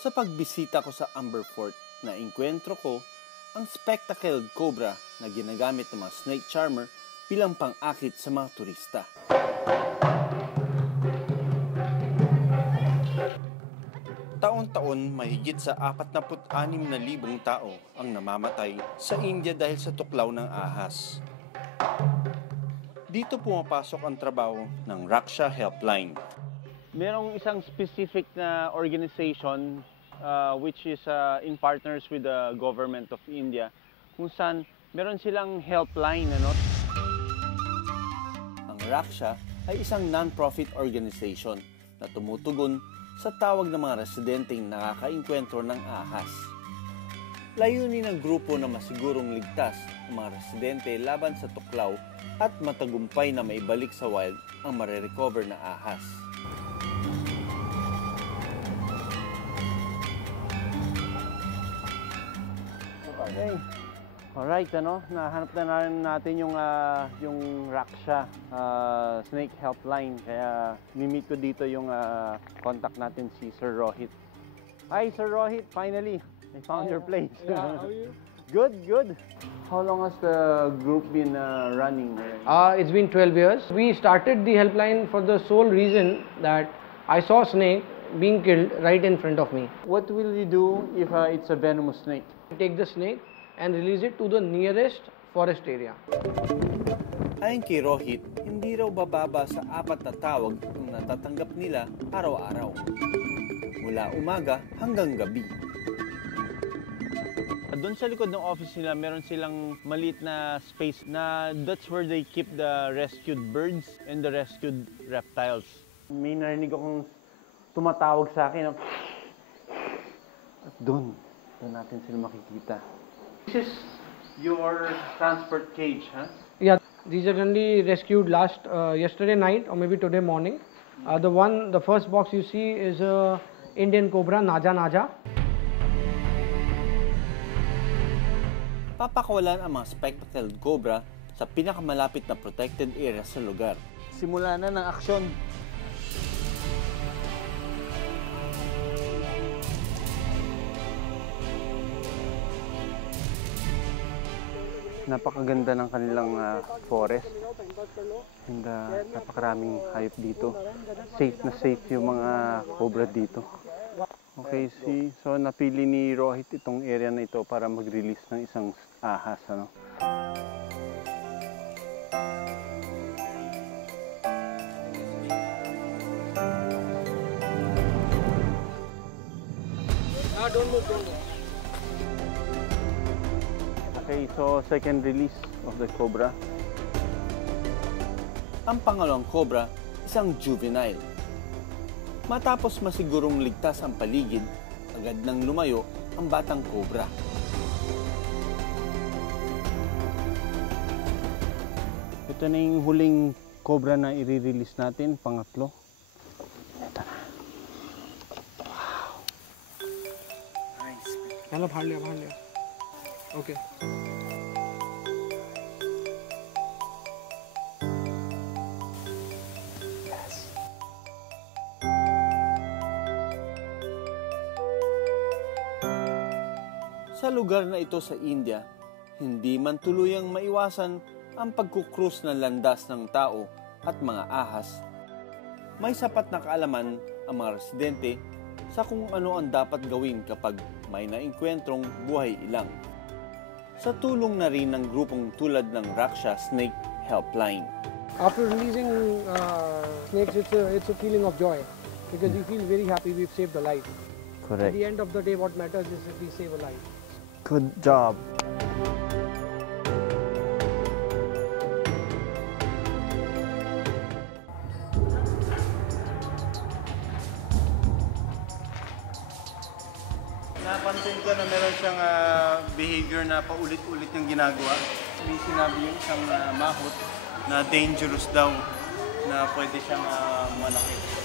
Sa pagbisita ko sa Amber Fort, naengkwentro ko ang spectacled cobra na ginagamit ng mga snake charmer bilang pang-akit sa mga turista. Taon-taon, mahigit sa 46,000 tao ang namamatay sa India dahil sa tuklaw ng ahas. Dito pumapasok ang trabaho ng Raksha Helpline. Merong isang specific na organization which is in partners with the government of India kung saan meron silang helpline. Ang Raksha ay isang non-profit organization na tumutugon sa tawag ng mga residenteng nakakaengkwentro ng ahas. Layunin ng grupo na masigurong ligtas ang mga residente laban sa tuklaw at matagumpay na maibalik sa wild ang marerecover na ahas. Okay. Alright, nahanap na natin yung Raksha Snake Helpline. Kaya ni-meet ko dito yung contact natin, si Sir Rohit. Hi, Sir Rohit! Finally, I found your place. Yeah, how are you? Good. How long has the group been running? It's been 12 years. We started the helpline for the sole reason that I saw a snake being killed right in front of me. What will you do if it's a venomous snake? Take the snake and release it to the nearest forest area. Ayon kay Rohit, hindi raw bababa sa 4 na tawag ang natatanggap nila araw-araw, mula umaga hanggang gabi. Doon sa likod ng office nila, meron silang maliit na space na that's where they keep the rescued birds and the rescued reptiles. May narinig akong tumatawag sa akin. At doon natin sila makikita. This is your transport cage, huh? Yeah, these are only rescued yesterday night or maybe today morning. The first box you see is a Indian cobra, Naja. Papakawalan ang mga spectacled cobra sa pinakamalapit na protected area sa lugar. Simula na ng aksyon. Napakaganda ng kanilang forest. And napakaraming hayop dito. Safe na safe yung mga cobra dito. Okay, so napili ni Rohit itong area na ito para mag-release ng isang ahas, Don't move. Okay, so second release of the cobra. Ang pangalawang cobra, isang juvenile. Matapos masigurong ligtas ang paligid, agad nang lumayo ang batang cobra. Ito na yung huling cobra na i-release natin, pangatlo. Ito na. Wow. Nice. Hello, bhar liya. Okay. Sa lugar na ito sa India, hindi man tuluyang maiwasan ang pagkukrus ng landas ng tao at mga ahas. May sapat na kaalaman ang mga residente sa kung ano ang dapat gawin kapag may naengkwentrong buhay ilang. Sa tulong na rin ng grupong tulad ng Raksha Snake Helpline. After releasing snakes, it's a feeling of joy because we feel very happy we've saved a life. Correct. At the end of the day, what matters is if we save a life. Good job. Napansin ko na meron siyang behavior na paulit-ulit yung ginagawa. May sinabi yung isang mahot na dangerous daw na pwede siyang malaki.